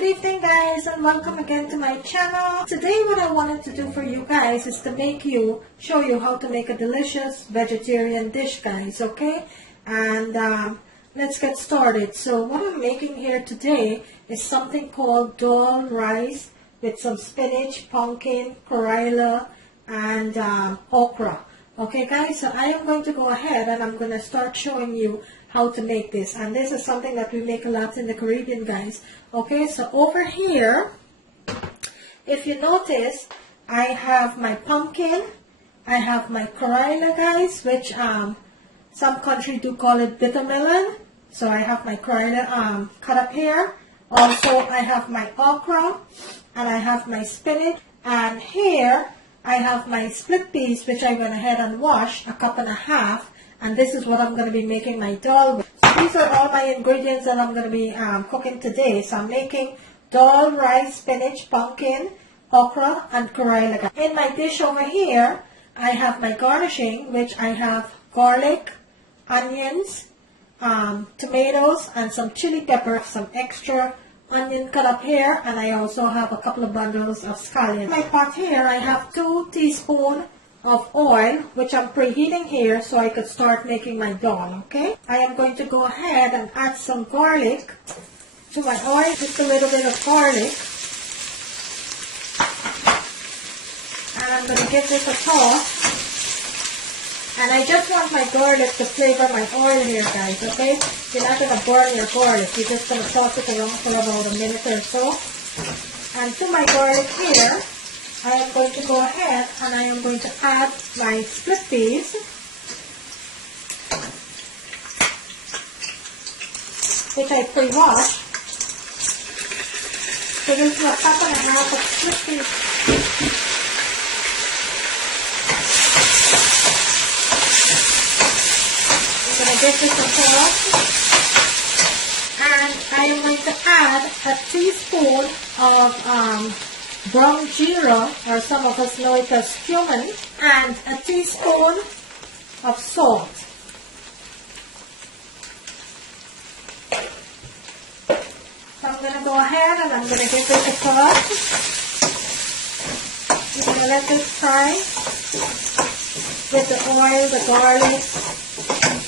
Good evening guys, and welcome again to my channel. Today what I wanted to do for you guys is to show you how to make a delicious vegetarian dish, guys, okay? And let's get started. So what I'm making here today is something called Dhal rice with some spinach, pumpkin, Karaila, and okra. Okay guys, so I am going to go ahead and I'm going to start showing you how to make this. And this is something that we make a lot in the Caribbean, guys. Okay, so over here, if you notice, I have my pumpkin, I have my Karaila, guys, which some country do call it bitter melon. So I have my Karaila cut up here. Also, I have my okra, and I have my spinach, and here I have my split peas, which I went ahead and washed, 1.5 cups, and this is what I'm going to be making my dal with. So these are all my ingredients that I'm going to be cooking today. So I'm making dal, rice, spinach, pumpkin, okra, and Karaila. In my dish over here, I have my garnishing, which I have garlic, onions, tomatoes, and some chili pepper, some extra onion cut up here, and I also have a couple of bundles of scallions. In my pot here, I have 2 teaspoons of oil, which I'm preheating here so I could start making my dal, okay? I am going to go ahead and add some garlic to my oil, just a little bit of garlic. And I'm going to give this a toss. And I just want my garlic to flavor my oil here, guys, okay? You're not going to burn your garlic. You're just going to toss it around for about a minute or so. And to my garlic here, I am going to go ahead and I am going to add my split peas, which I pre-washed. So this is 1.5 cups of split peas. I'm going to give this a toss. And I am going to add a teaspoon of brown jeera, or some of us know it as cumin, and a teaspoon of salt. So I'm going to go ahead and I'm going to give this a toss. I'm going to let this fry with the oil, the garlic,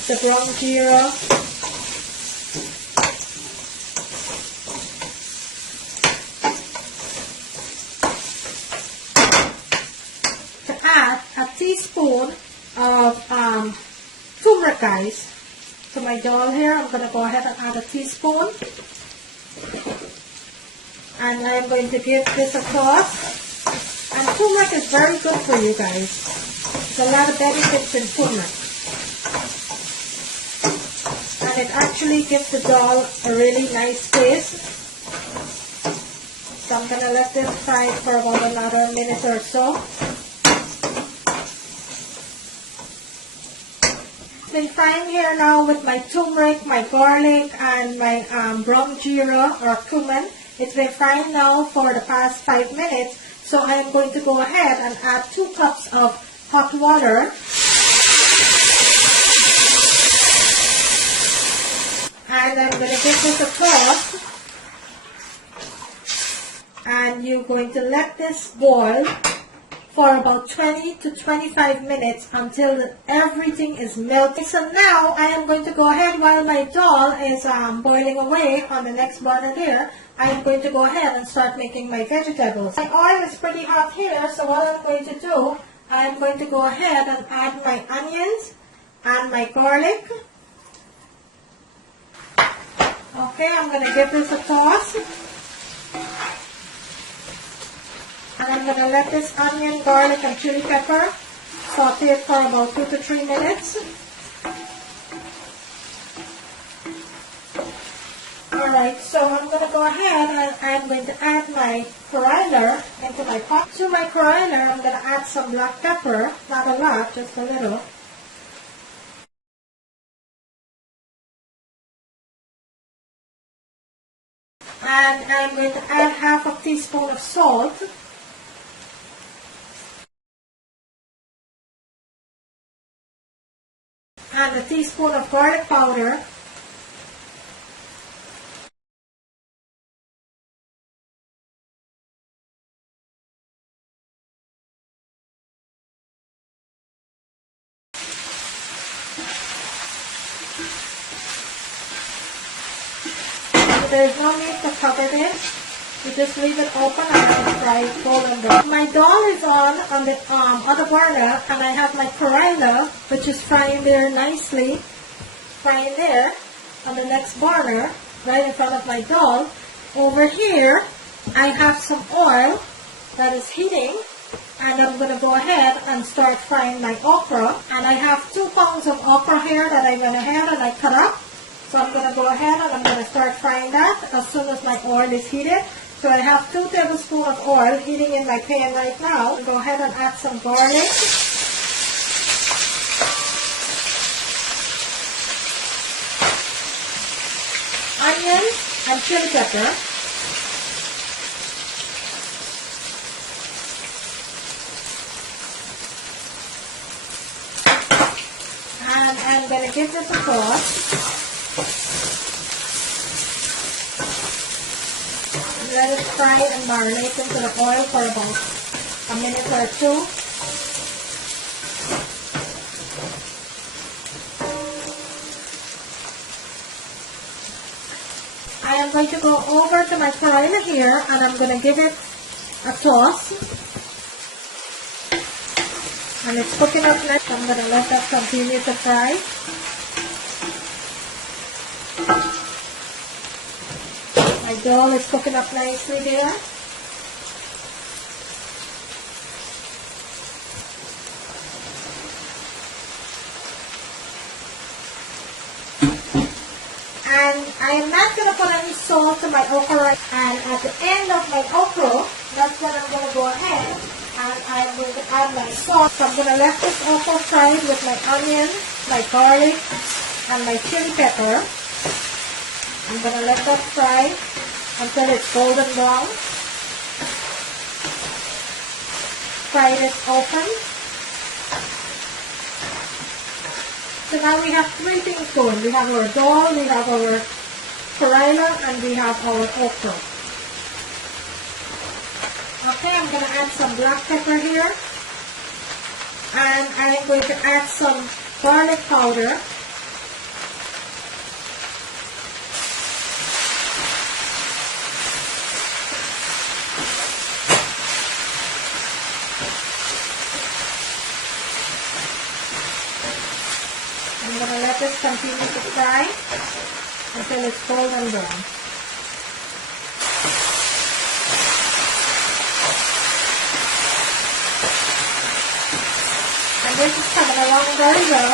the brown jeera. A teaspoon of turmeric, guys. To my dal here, I'm going to go ahead and add a teaspoon. And I'm going to give this a toss. And turmeric is very good for you guys. There's a lot of benefits in turmeric. And it actually gives the dal a really nice taste. So I'm going to let this fry for about another minute or so. Been frying here now with my turmeric, my garlic, and my brown jeera or cumin. It's been frying now for the past 5 minutes. So I am going to go ahead and add 2 cups of hot water. And I'm going to give this a toss. And you're going to let this boil for about 20 to 25 minutes until everything is melted. So now I am going to go ahead while my dal is boiling away on the next burner there. I am going to go ahead and start making my vegetables. My oil is pretty hot here, so what I'm going to do, I am going to go ahead and add my onions and my garlic. Okay, I'm going to give this a toss. And I'm going to let this onion, garlic, and chili pepper saute for about 2 to 3 minutes. Alright, so I'm going to go ahead and I'm going to add my Karaila into my pot. To my Karaila, I'm going to add some black pepper, not a lot, just a little. And I'm going to add 1/2 teaspoon of salt. And a teaspoon of garlic powder. there's no need to cover this. You just leave it open and let it fry golden brown. My dal is on the other burner, and I have my Karaila, which is frying there nicely, frying there on the next burner, right in front of my dal. Over here, I have some oil that is heating, and I'm going to go ahead and start frying my okra. And I have 2 pounds of okra here that I went ahead and I cut up. So I'm going to go ahead and I'm going to start frying that as soon as my oil is heated. So I have 2 tablespoons of oil heating in my pan right now. I'll go ahead and add some garlic. Onion and chili pepper. And I'm going to give this a toss. Let it fry and marinate into the oil for about a minute or 2. I am going to go over to my Karaila here, and I'm going to give it a toss. And it's cooking up nice. I'm going to let that continue to fry. My dal is cooking up nicely there. And I am not going to put any salt to my okra. And at the end of my okra, that's when I'm going to go ahead and I'm going to add my salt. So I'm going to let this okra fry with my onion, my garlic, and my chili pepper. I'm going to let that fry until it's golden brown. Fry this open. So now we have 3 things going. We have our dal, we have our Karaila, and we have our okra. Okay, I'm going to add some black pepper here. And I'm going to add some garlic powder. I'm going to let this continue to fry until it's golden brown. And this is coming along very well.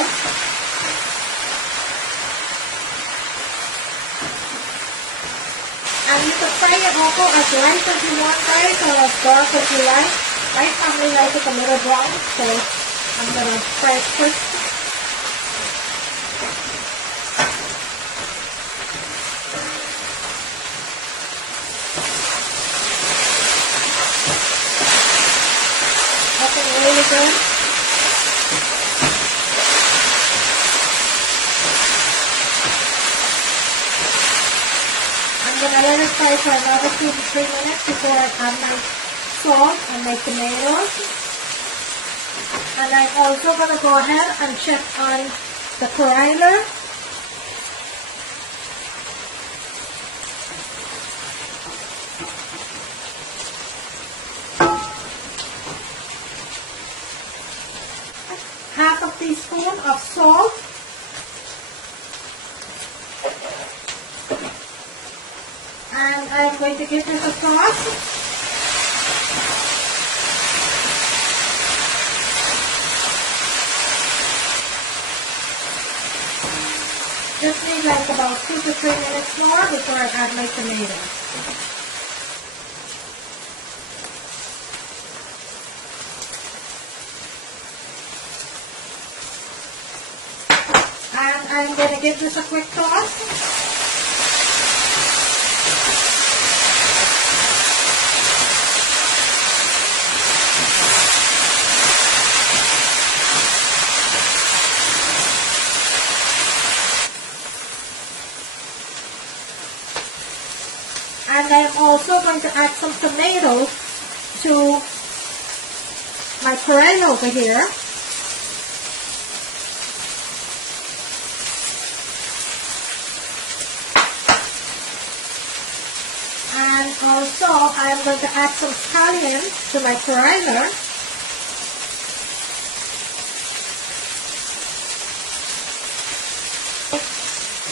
And you can fry your okra as light as you want, guys, or as dark as you like. My family likes it a little brown, so I'm going to fry it first. Really good. I'm going to let it fry for another 2 to 3 minutes before I add my salt and my tomatoes. And I'm also going to go ahead and check on the Karaila. Half a teaspoon of salt, and I'm going to give this a toss. Just need like about 2 to 3 minutes more before I add my tomatoes. And I'm going to give this a quick toss. And I'm also going to add some tomatoes to my Karaila over here. And also, I'm going to add some scallion to my Karaila.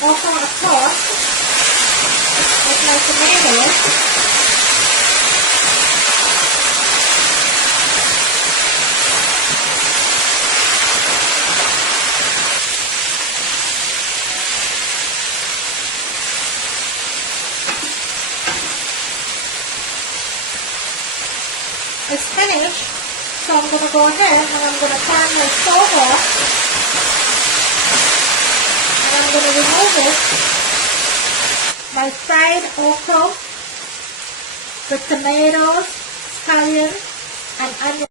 Also, of course, with my tomatoes. It's finished, so I'm going to go ahead and I'm going to turn my stove off, and I'm going to remove it, my fried okra with tomatoes, scallion, and onion.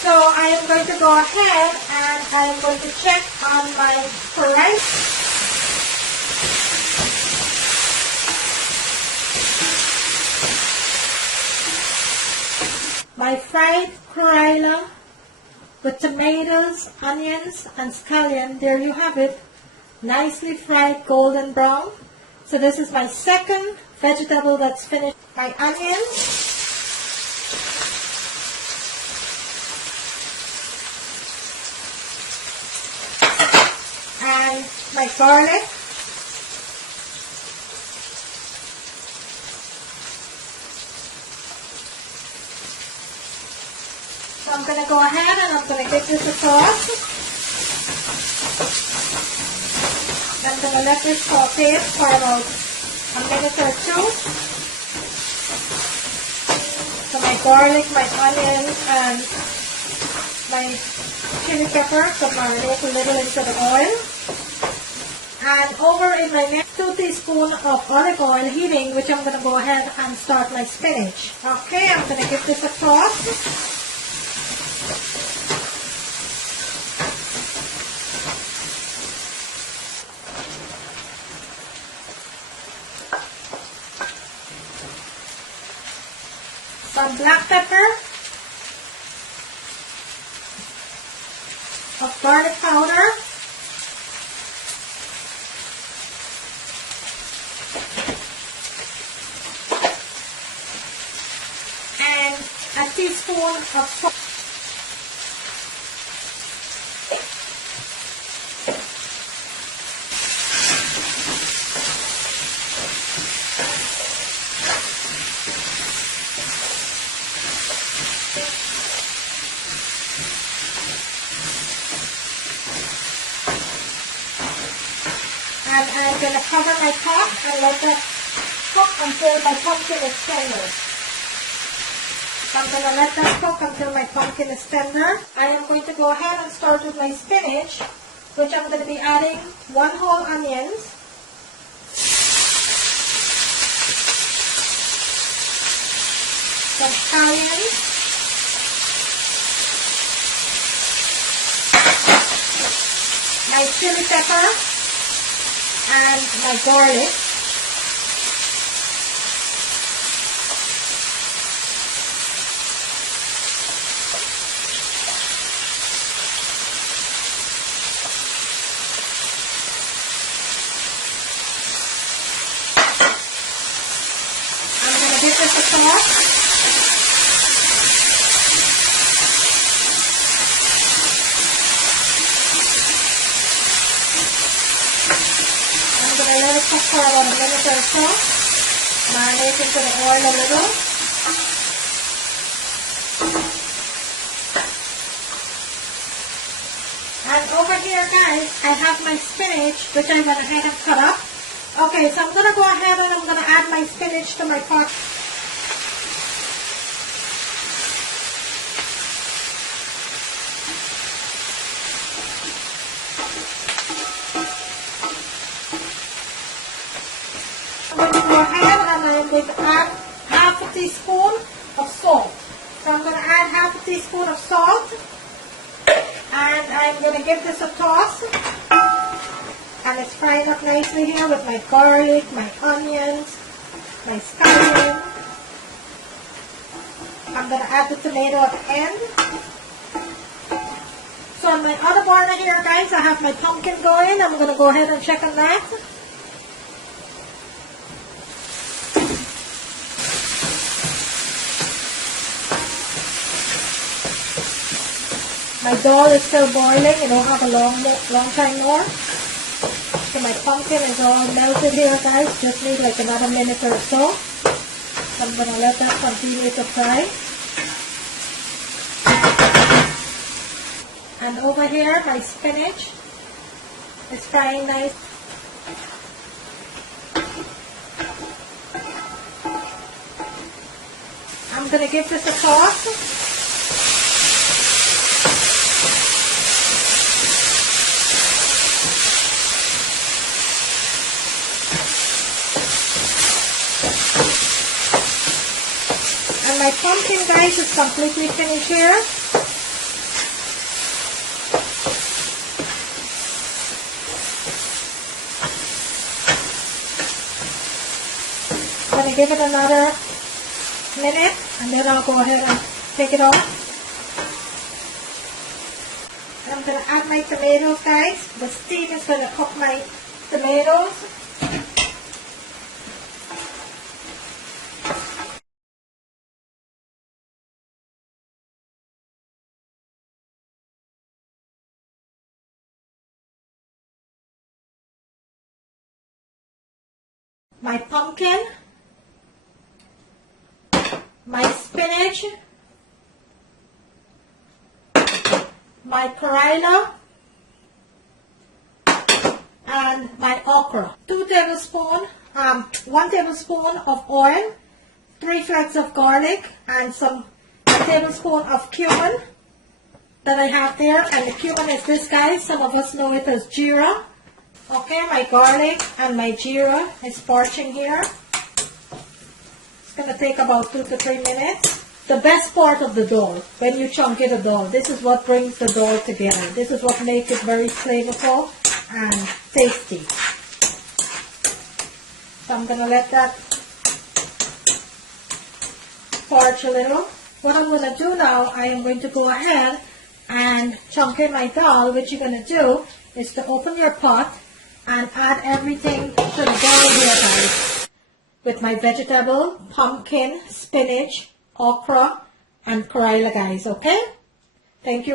So I am going to go ahead and I am going to check on my Karaila. My fried Karaila with tomatoes, onions, and scallion. There you have it. Nicely fried golden brown. So this is my second vegetable that's finished. My onions. And my garlic. So I'm going to go ahead and I'm going to get this across. I'm going to let this saute for about a minute or two. So my garlic, my onions, and my chili pepper could marinate a little into the oil. And over in my next 2 teaspoons of olive oil heating, which I'm going to go ahead and start my spinach. Okay, I'm going to give this across. Some black pepper, of garlic powder, and a teaspoon of salt. And I'm going to cover my pot and let that cook until my pumpkin is tender. I'm going to let that cook until my pumpkin is tender. I am going to go ahead and start with my spinach, which I'm going to be adding 1 whole onions, some scallion, my chili pepper, and my garlic. I'm going to give this a toss. I'm going to let it cook for about a minute or so. Marinate into the oil a little. And over here, guys, I have my spinach, which I went ahead and cut up. Okay, so I'm going to go ahead and I'm going to add my spinach to my pot. I'm going to go ahead and I'm going to add half a teaspoon of salt. So I'm going to add half a teaspoon of salt. And I'm going to give this a toss. And it's frying up nicely here with my garlic, my onions, my scallion. I'm going to add the tomato at the end. So on my other burner here, guys, I have my pumpkin going. I'm going to go ahead and check on that. My dal is still boiling. You don't have a long time more. So my pumpkin is all melted here, guys. Just need like another minute or so. So I'm going to let that continue to fry. And over here, my spinach is frying nice. I'm going to give this a toss. And my pumpkin, guys, is completely finished here. I'm going to give it another minute and then I'll go ahead and take it off. And I'm going to add my tomatoes, guys. The steam is going to cook my tomatoes. My pumpkin, my spinach, my Karaila, and my okra. 1 tablespoon of oil, 3 flakes of garlic, and a tablespoon of cumin that I have there. And the cumin is this, guys. Some of us know it as jeera. Okay, my garlic and my jeera is parching here. It's going to take about 2 to 3 minutes. The best part of the dal, when you chunk it a dal, this is what brings the dal together. This is what makes it very flavorful and tasty. So I'm going to let that parch a little. What I'm going to do now, I am going to go ahead and chunk in my dal. What you're going to do is to open your pot and add everything to the bowl here, guys. With my vegetable, pumpkin, spinach, okra, and Karaila, guys, okay? Thank you.